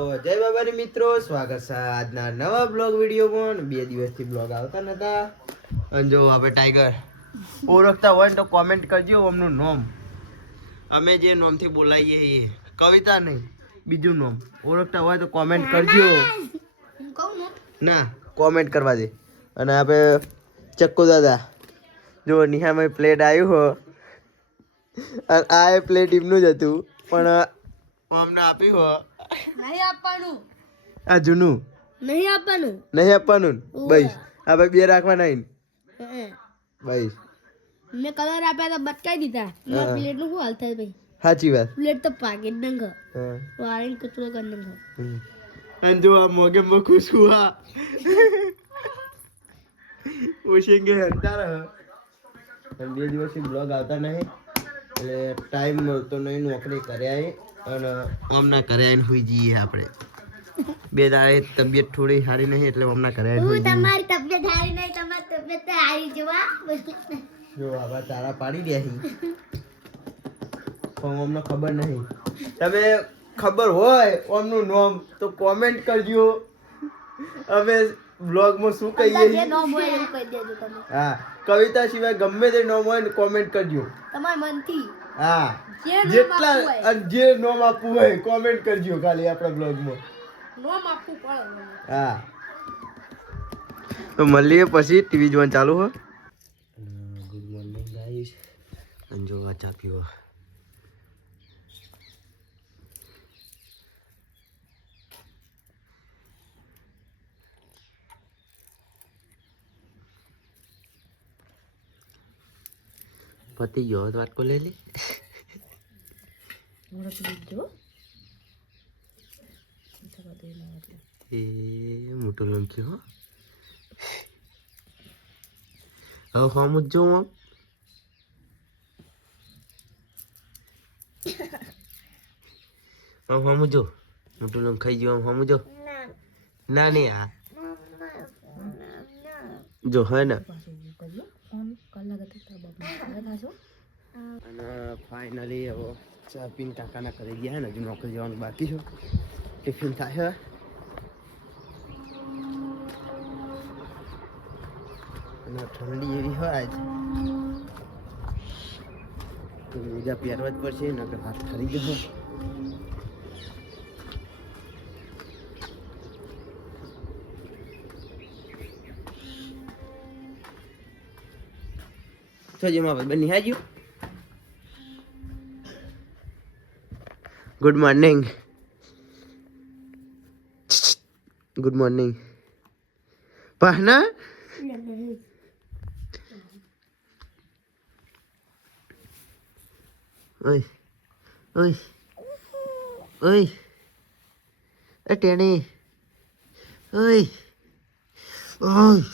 જય બાબારી મિત્રો, સ્વાગત છે આજના નવા બ્લોગ વિડીયોમાં. 2 દિવસથી બ્લોગ આવતા નતા. અને જો આપણે ટાઈગર ઓળખતા હોય તો કોમેન્ટ કરજો અમનું નામ. અમે જે નામથી બોલાવીએ એ કવિતા નહીં, બીજું નામ ઓળખતા હોય તો કોમેન્ટ કરજો. ના, કોમેન્ટ કરવા દે. અને આપણે ચક્કુ દાદા જો નિહામાં પ્લેટ આવ્યું હો, અને આ પ્લેટ એમનું જ હતું પણ અમને આપ્યું હો. નહીં આપવાનું. આ જૂનું નહીં આપવાનું. નહીં આપવાનું. ભાઈ આ ભાઈ બે રાખવાના ભાઈ. મેં કલર આપ્યા તો બટકાઈ દીધા. મારા પ્લેટ નું શું હાલ થાય ભાઈ? સાચી વાત. પ્લેટ તો પાકે ડંગ વાળીને કચરો કરી ડંગ. અને જો આ મોગે માં ખુશું હા ઉશેંગે હંતા રહે. 2 દિવસથી બ્લોગ આવતા નહીં એટલે ટાઈમ મળતો નહીં. નોકરી કર્યા અને હમણાં કર્યા હોઈ જઈએ આપણે. 2 દાડે તબિયત થોડી સારી નહીં એટલે હમણાં કર્યા હોઈ જઈએ. તમારી તબિયત સારી નહીં, તમારી તબિયત સારી જોવા. જો આવા તારા પાડી રહ્યા છે પણ અમને ખબર નહીં. તમે ખબર હોય અમનું નામ તો કોમેન્ટ કરજો. અમે બ્લોગમાં શું કહીએ જે નામ હોય એવું કહી દેજો તમે. હા, કવિતા સિવાય ગમે તે નામ હોય ને કોમેન્ટ કરજો. તમારા મનથી હા, જે નામ જેટલા આપવું હોય. અને જે નામ આપવું હોય કોમેન્ટ કરજો ખાલી આપણા બ્લોગમાં. નામ આપવું પડે. હા, તો મળીએ પછી. ટીવી જોવાનું ચાલુ હો. Good morning guys. અને જો આ ચા પીવો. પતિ ગયો તો વાત કો લઈ લી. એ મોટું લંખ્યું હો. હવે હમ જ જોઉં આમ હમ જો મોટું લંગ ખાઈ ગયું. આમ હમ જો ના નહીં આ જો હે ને. અને ફાઇનલી હવે ચા પીને કાકાના કરી ગયા ને. હજુ નોકરી જવાનું બાકી છે. ટિફિન થાય છે. અને ઠંડી એવી હોય આજ તો મોજા પહેરવા જ પડશે ને કે હાથ ઠરી જશે. તો જેમાં ભાઈ બની હાજ્યું. Good morning. ગુડ મોર્નિંગ પહના. ઓય ઓય ઓય એ ટેણી ઓય ઓય